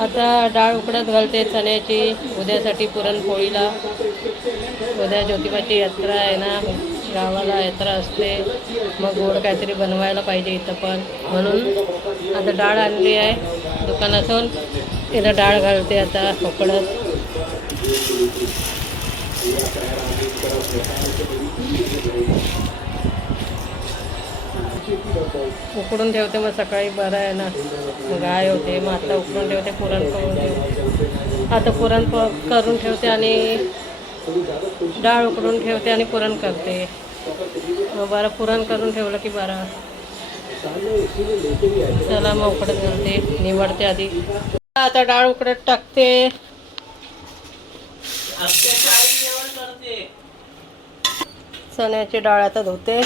आता डाळ उकडत घालते चण्याची उद्यासाठी पुरणपोळीला. उद्या ज्योतिबाची यात्रा आहे ना, गावाला यात्रा असते, मग गोड काहीतरी बनवायला पाहिजे इथं पण, म्हणून आता डाळ आणली आहे दुकानातून. इथं डाळ घालते आता उकडत. उकडून ठेवते मग सकाळी बरं आहे ना, गाय होते. मग आता उकडून ठेवते पुरण. आता पुरण करून ठेवते आणि डाळ उकडून ठेवते आणि पुरण करते. मग बरं पुरण करून ठेवलं की बरं. चला मग उकडत घालते, निवडते आधी. आता डाळ उकडत टाकते. चण्याची डाळ आता धुते.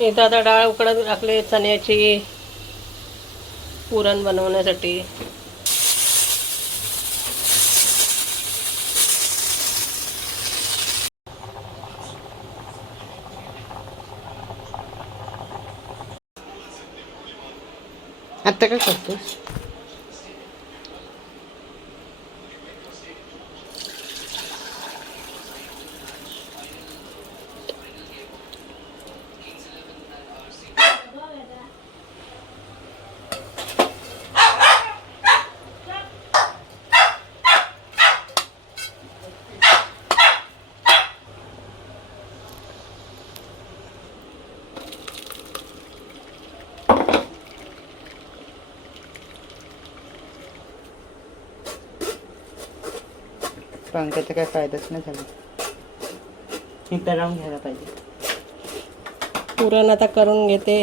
इथं आता डाळ उकडत टाकले चण्याची पुरण बनवण्यासाठी. आता काय करतोस? पंख्याचा काय फायदाच नाही झाला. इथं राहून घ्यायला पाहिजे. पुरण आता करून घेते.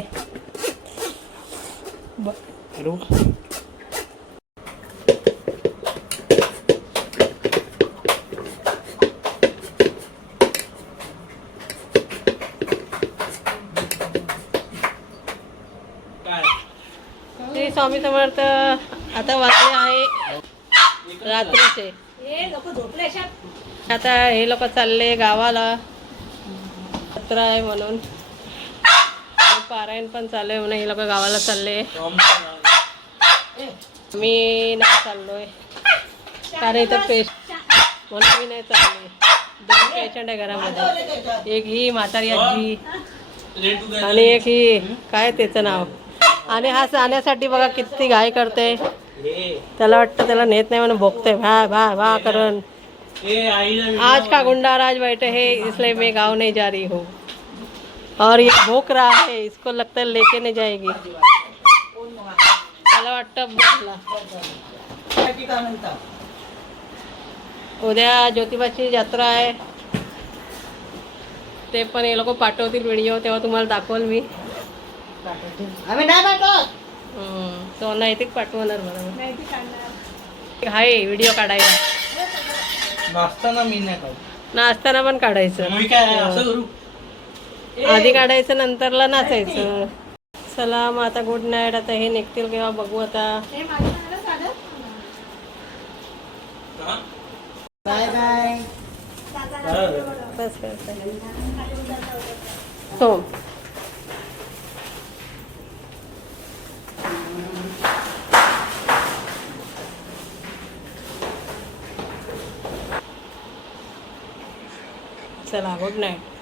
श्री स्वामी समर्थ. आता वाजले आहे रात्रीचे. आता हे लोक चालले गावाला, यात्रा आहे म्हणून. पारायण पण चालू आहे म्हणून हे लोक गावाला चालले. मी नाही चाललोय कारण इथं म्हणून मी नाही चालले. 2 पेशंट आहे घरामध्ये. एक ही म्हातारी आजी आणि एक ही काय त्याचं नाव. आणि हा जाण्यासाठी बघा किती घाई करते. त्याला वाटतं त्याला नेत नाही म्हणून भोगते भा भा भा करून. आज का गुंडा राज बैठे है इसलिए मैं गाँव नहीं जा रही हूँ. और ये भोग रहा है, इसको लगता है लेके नहीं जाएगी. त्याला वाटतं बसला. उद्या ज्योतिबाची यात्रा आहे, ते पण हे लोक पाठवतील व्हिडिओ, तेव्हा तुम्हाला दाखवल मी. आम्ही नाही पाठवत. तो नैतिक पाठवणार बरोबर. हाय व्हिडिओ काढायला. नाचताना मी नाही काढत. नाचताना पण काढायचं. मी काय असं करू? आधी काढायचं नंतरला नाचायचं. चला मग आता गुड नाईट. आता हे निघतील केव्हा बघू आता. Bye bye. बस करते हो. चला गुड नाईट.